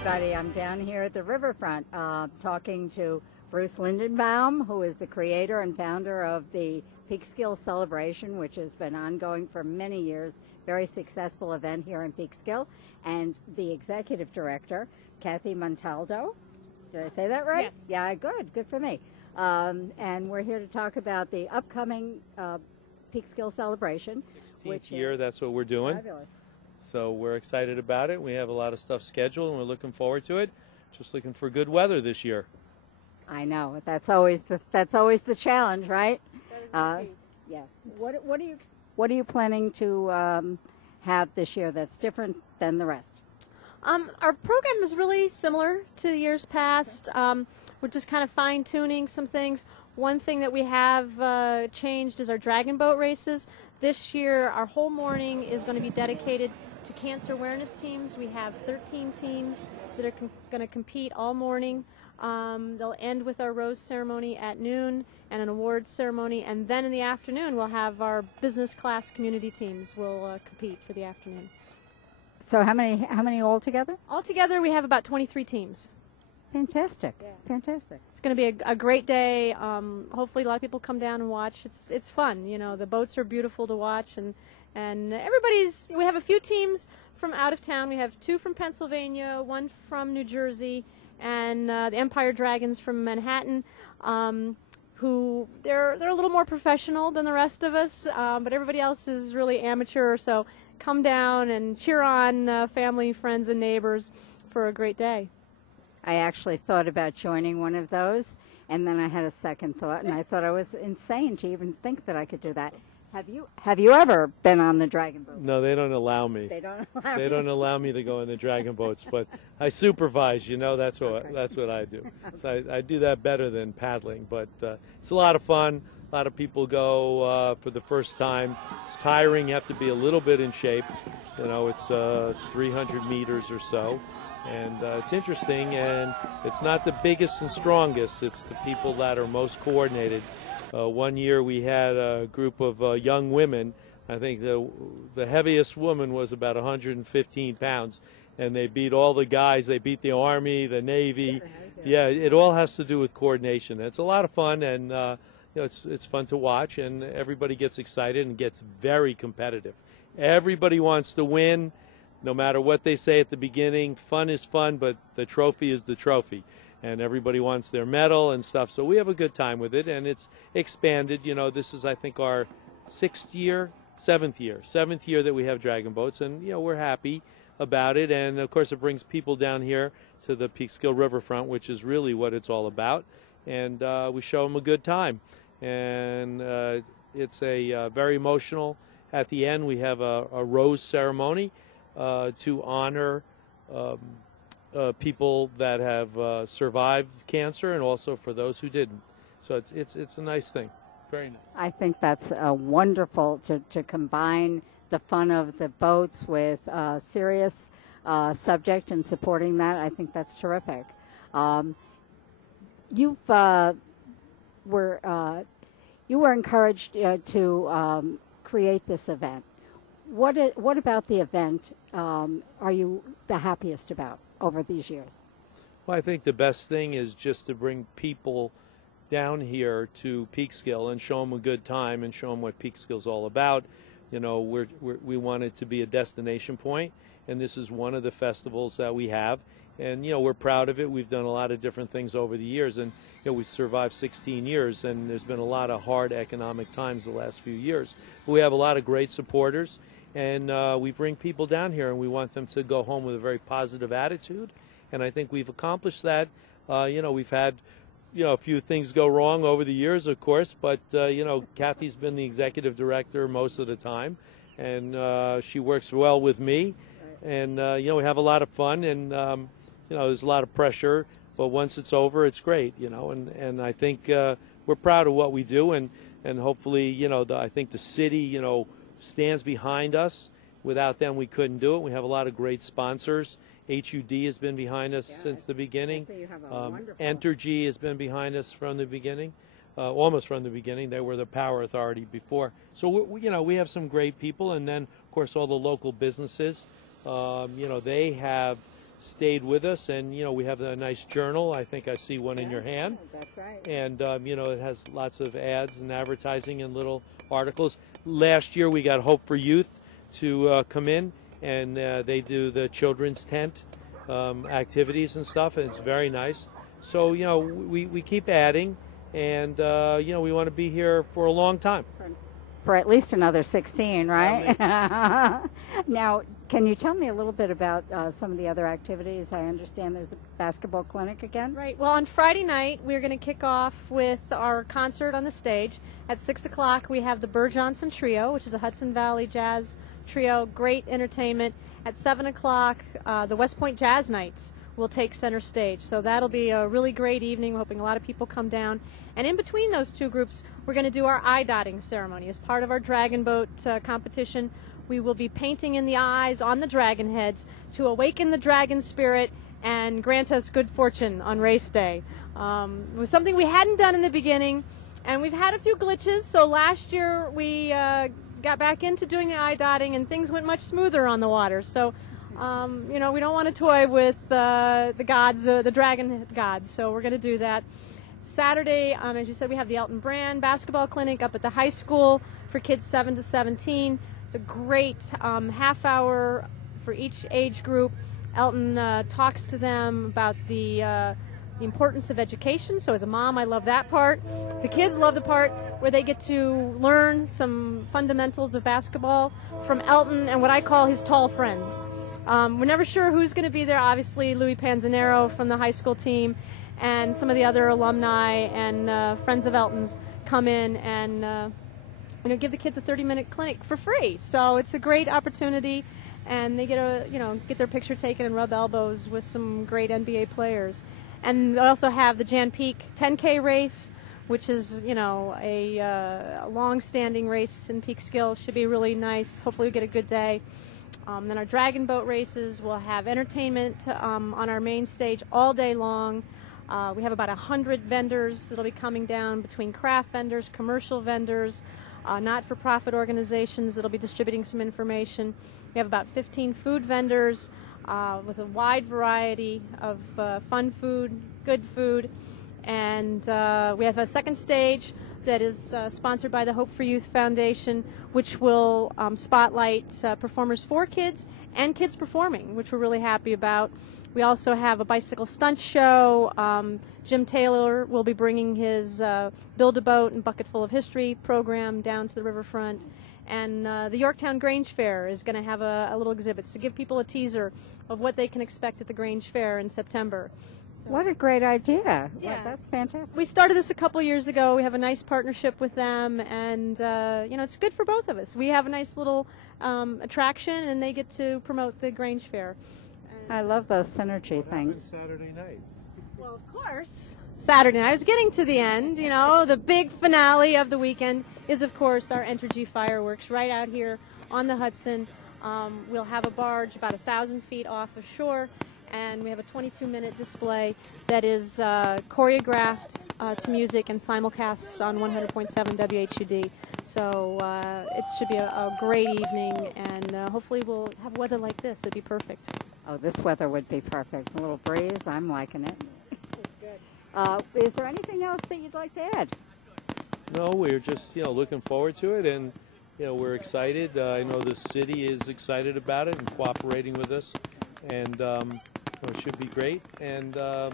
everybody. I'm down here at the riverfront talking to Bruce Lindenbaum, who is the creator and founder of the Peekskill celebration, which has been ongoing for many years. Very successful event here in Peekskill. And the executive director, Kathy Montaldo. Did I say that right? Yes. Yeah, good. Good for me. And we're here to talk about the upcoming Peekskill celebration. 16th year, that's what we're doing. Fabulous. So we're excited about it. We have a lot of stuff scheduled, and we're looking forward to it. Just looking for good weather this year. I know that's always the challenge, right? Yeah. What are you planning to have this year that's different than the rest? Our program is really similar to the years past. We're just kind of fine-tuning some things. One thing that we have changed is our dragon boat races. This year, our whole morning is going to be dedicated to cancer awareness teams. We have 13 teams that are going to compete all morning. They'll end with our rose ceremony at noon and an awards ceremony, and then in the afternoon we'll have our business class community teams will compete for the afternoon. So how many altogether? Altogether, we have about 23 teams. Fantastic. Yeah. Fantastic. It's going to be a great day. Hopefully a lot of people come down and watch. It's fun. You know, the boats are beautiful to watch, and we have a few teams from out of town. We have 2 from Pennsylvania, 1 from New Jersey, and the Empire Dragons from Manhattan, who they're a little more professional than the rest of us, but everybody else is really amateur. So come down and cheer on family, friends, and neighbors for a great day. I actually thought about joining one of those, and then I had a second thought, and I thought I was insane to even think that I could do that. Have you ever been on the dragon boat? No, they don't allow me. They don't allow They me. don't allow me to go in the dragon boats, but I supervise. You know, that's what I do. So I do that better than paddling, but it's a lot of fun. A lot of people go for the first time. It's tiring. You have to be a little bit in shape. You know, it's 300 meters or so. And it's interesting, and it's not the biggest and strongest. It's the people that are most coordinated. One year we had a group of young women. I think the heaviest woman was about 115 pounds, and they beat all the guys. They beat the Army, the Navy. Yeah, it all has to do with coordination. It's a lot of fun, and you know, it's fun to watch, and everybody gets excited and gets very competitive. Everybody wants to win. No matter what they say at the beginning, fun is fun, but the trophy is the trophy. And everybody wants their medal and stuff. So we have a good time with it, and it's expanded. You know, this is, I think, our 7th year that we have dragon boats. And, you know, we're happy about it. And, of course, it brings people down here to the Peekskill riverfront, which is really what it's all about. And we show them a good time. And it's very emotional. At the end, we have a rose ceremony to honor people that have survived cancer, and also for those who didn't. So it's a nice thing. Very nice. I think that's wonderful to combine the fun of the boats with serious subject and supporting that. I think that's terrific. You were encouraged to create this event. What about the event are you the happiest about over these years? Well, I think the best thing is just to bring people down here to Peekskill and show them a good time and show them what Peekskill's all about. You know, we want it to be a destination point, and this is one of the festivals that we have. And, you know, we're proud of it. We've done a lot of different things over the years, and, you know, we survived 16 years, and there's been a lot of hard economic times the last few years. But we have a lot of great supporters. And we bring people down here, and we want them to go home with a very positive attitude. And I think we've accomplished that. You know, we've had, you know, a few things go wrong over the years, of course. But, you know, Kathy's been the executive director most of the time. And she works well with me. And, you know, we have a lot of fun. And, you know, there's a lot of pressure. But once it's over, it's great, you know. And I think we're proud of what we do. And hopefully, you know, I think the city, you know, stands behind us. Without them, we couldn't do it. We have a lot of great sponsors. HUD has been behind us since the beginning. Entergy has been behind us from the beginning, almost from the beginning. They were the power authority before. So, you know, we have some great people. And then, of course, all the local businesses, you know, they have stayed with us, and we have a nice journal. I think I see one in your hand. That's right. And it has lots of ads and advertising and little articles. Last year we got Hope for Youth to come in, and they do the children's tent activities and stuff, and it's very nice. So we keep adding, and we want to be here for a long time. For at least another 16, right? Now, can you tell me a little bit about some of the other activities? I understand there's a basketball clinic again. Right. Well, on Friday night, we're going to kick off with our concert on the stage. At 6 o'clock, we have the Burr Johnson Trio, which is a Hudson Valley jazz trio. Great entertainment. At 7 o'clock, the West Point Jazz Nights will take center stage. So that'll be a really great evening. We're hoping a lot of people come down. And in between those two groups, we're going to do our eye dotting ceremony. As part of our dragon boat competition, we will be painting in the eyes on the dragon heads to awaken the dragon spirit and grant us good fortune on race day. It was something we hadn't done in the beginning, and we've had a few glitches. So last year we got back into doing the eye dotting, and things went much smoother on the water. So we don't want to toy with the gods, the dragon gods, so we're going to do that. Saturday, as you said, we have the Elton Brand basketball clinic up at the high school for kids 7 to 17. It's a great half hour for each age group. Elton talks to them about the importance of education. So as a mom, I love that part. The kids love the part where they get to learn some fundamentals of basketball from Elton and what I call his tall friends. We're never sure who's going to be there. Obviously, Louis Panzanero from the high school team and some of the other alumni and friends of Elton's come in and give the kids a 30-minute clinic for free. So it's a great opportunity, and they get get their picture taken and rub elbows with some great NBA players. And we also have the Jan Peak 10K race, which is a long-standing race in Peekskill. Should be really nice. Hopefully we get a good day. Then our dragon boat races will have entertainment on our main stage all day long. We have about 100 vendors that'll be coming down, between craft vendors, commercial vendors, not-for-profit organizations that'll be distributing some information. We have about 15 food vendors with a wide variety of fun food, good food. And we have a second stage that is sponsored by the Hope for Youth Foundation, which will spotlight performers for kids and kids performing, which we're really happy about. We also have a bicycle stunt show. Jim Taylor will be bringing his Build-A-Boat and Bucket Full of History program down to the riverfront. And the Yorktown Grange Fair is going to have a little exhibit to give people a teaser of what they can expect at the Grange Fair in September. So, what a great idea. Yeah, Well, that's fantastic. we started this a couple years ago. We have a nice partnership with them, and it's good for both of us. We have a nice little attraction, and they get to promote the Grange Fair. I love those synergy things. Saturday night. Well, of course, Saturday night. I was getting to the end. The big finale of the weekend is, of course, our Entergy fireworks right out here on the Hudson. We'll have a barge about 1,000 feet off of shore, and we have a 22-minute display that is choreographed to music and simulcast on 100.7 WHUD. So it should be a great evening, and hopefully we'll have weather like this. It'd be perfect. Oh, this weather would be perfect. A little breeze. I'm liking it. That's good. Is there anything else that you'd like to add? No, we're just looking forward to it, and we're excited. I know the city is excited about it and cooperating with us, and it should be great. And I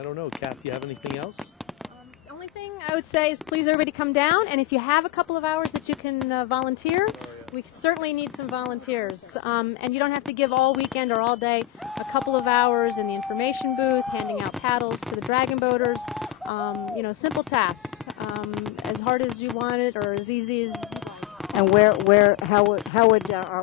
don't know, Kath, do you have anything else? The only thing I would say is please everybody come down, and if you have a couple of hours that you can volunteer, we certainly need some volunteers. And you don't have to give all weekend or all day. A couple of hours in the information booth, handing out paddles to the dragon boaters. Simple tasks. As hard as you want it or as easy as... And how would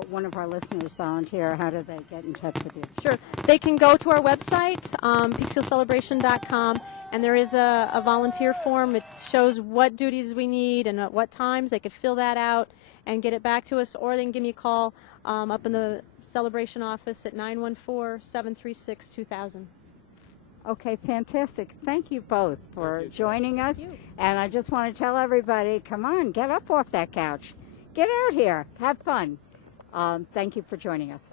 one of our listeners volunteer? How do they get in touch with you? Sure. They can go to our website, peekskillcelebration.com, and there is a volunteer form. It shows what duties we need and at what times. They could fill that out and get it back to us, or they can give me a call up in the celebration office at 914-736-2000. Okay, fantastic. Thank you both for joining us. And I just want to tell everybody, come on, get up off that couch. Get out here. Have fun. Thank you for joining us.